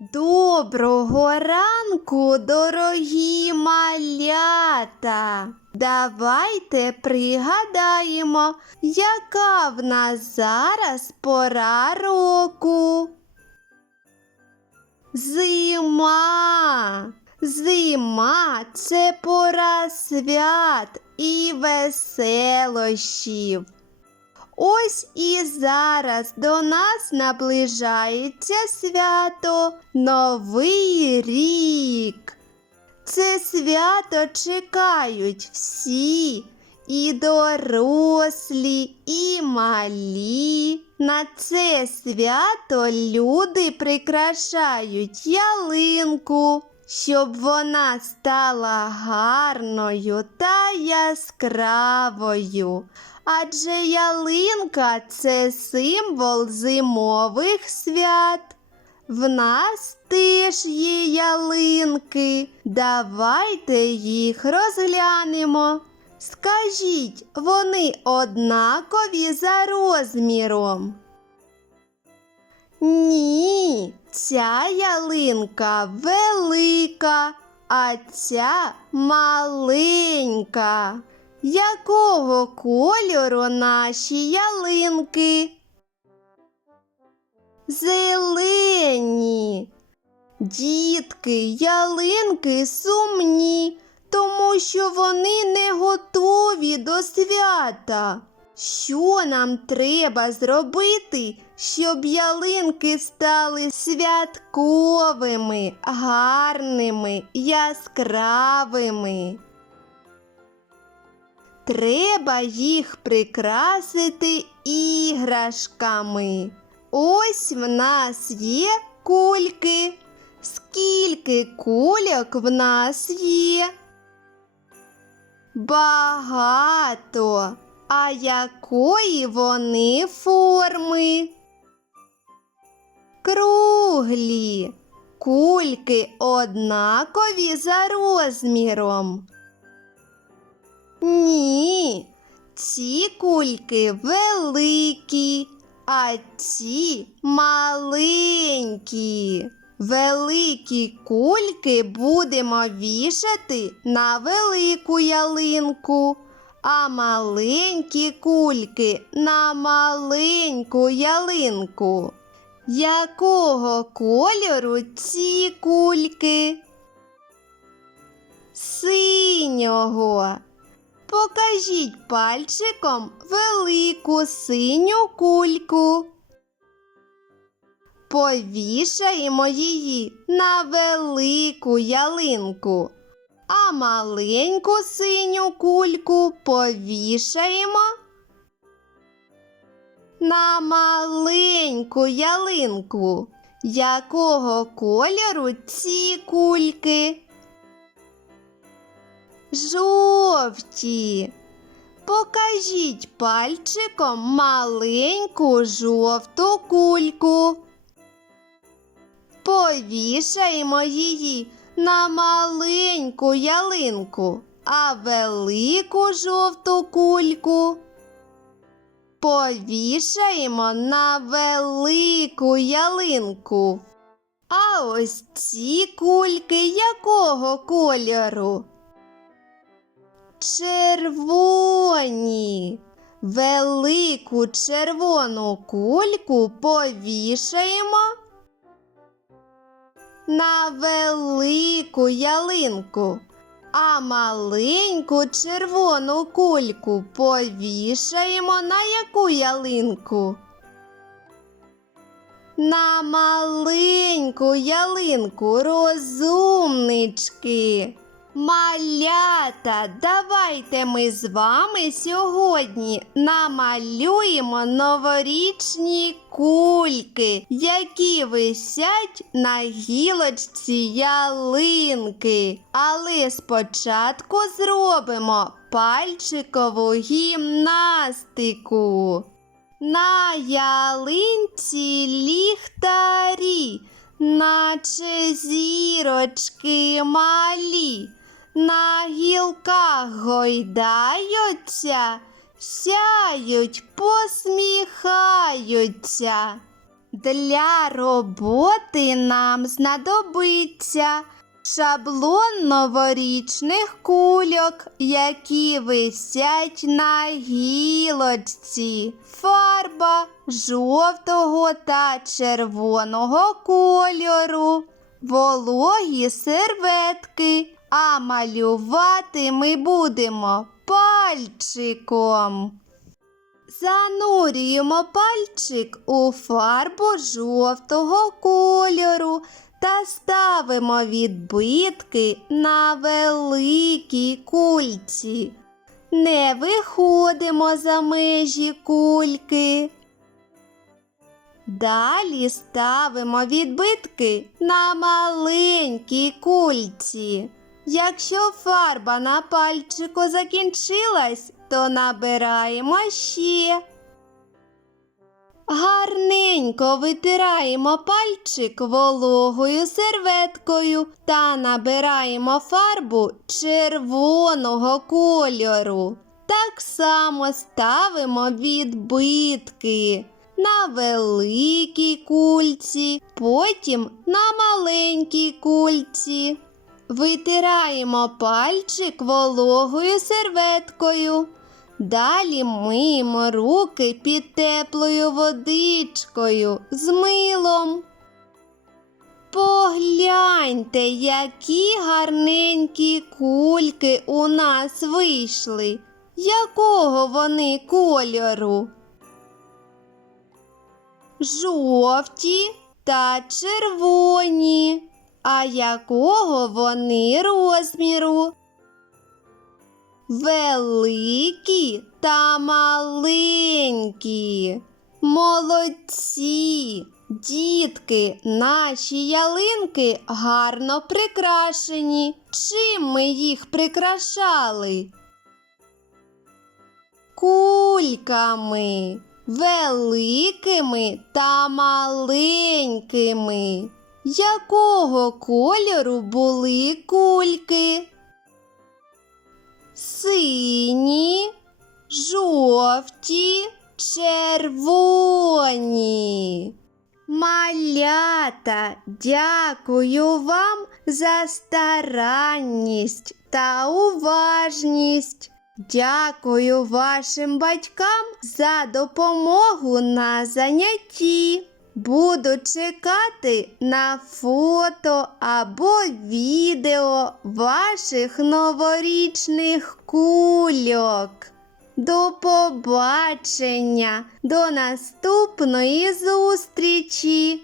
Доброго ранку, дорогі малята! Давайте пригадаємо, яка в нас зараз пора року. Зима. Зима це пора свят і веселощів. Ось і зараз до нас наближається свято Новий рік. Це свято чекають всі, і дорослі, і малі. На це свято люди прикрашають ялинку, щоб вона стала гарною та яскравою. Адже ялинка це символ зимових свят. В нас теж є ялинки. Давайте їх розглянемо. Скажіть, вони однакові за розміром? Ні, ця ялинка велика, а ця маленька. Якого кольору наші ялинки? Зелені. Дітки, ялинки сумні, тому що вони не готові до свята. Що нам треба зробити, щоб ялинки стали святковими, гарними, яскравими? Треба їх прикрасити іграшками. Ось в нас є кульки. Скільки кульок в нас є? Багато. А якої вони форми? Круглі. Кульки однакові за розміром. Ні, ці кульки великі, а ці маленькі. Великі кульки будемо вішати на велику ялинку, а маленькі кульки на маленьку ялинку. Якого кольору ці кульки? Синього. Покажіть пальчиком велику синю кульку. Повішаємо її на велику ялинку, а маленьку синю кульку повішаємо на маленьку ялинку. Якого кольору ці кульки? Жовті. Покажіть пальчиком маленьку жовту кульку. Повішаємо її на маленьку ялинку, а велику жовту кульку повішаємо на велику ялинку. А ось ці кульки якого кольору? Червоні. Велику червону кульку повішаємо на велику ялинку, а маленьку червону кульку повішаємо на яку ялинку? На маленьку ялинку розумнички. Малята, давайте ми з вами сьогодні намалюємо новорічні кульки, які висять на гілочці ялинки. Але спочатку зробимо пальчикову гімнастику. На ялинці ліхтарі, наче зірочки малі, на гілках гойдаються, сяють, посміхаються. Для роботи нам знадобиться шаблон новорічних кульок, які висять на гілочці, фарба жовтого та червоного кольору, вологі серветки, а малювати ми будемо пальчиком. Занурюємо пальчик у фарбу жовтого кольору та ставимо відбитки на великій кульці. Не виходимо за межі кульки. Далі ставимо відбитки на маленькій кульці. Якщо фарба на пальчику закінчилась, то набираємо ще. Гарненько витираємо пальчик вологою серветкою та набираємо фарбу червоного кольору. Так само ставимо відбитки на великій кульці, потім на маленькій кульці. Витираємо пальчик вологою серветкою. Далі миємо руки під теплою водичкою з милом. Погляньте, які гарненькі кульки у нас вийшли. Якого вони кольору? Жовті та червоні. А якого вони розміру? Великі та маленькі. Молодці. Дітки, наші ялинки гарно прикрашені. Чим ми їх прикрашали? Кульками, великими та маленькими. Якого кольору були кульки? Сині, жовті, червоні. Малята, дякую вам за старанність та уважність. Дякую вашим батькам за допомогу на занятті. Буду чекати на фото або відео ваших новорічних кульок. До побачення, до наступної зустрічі!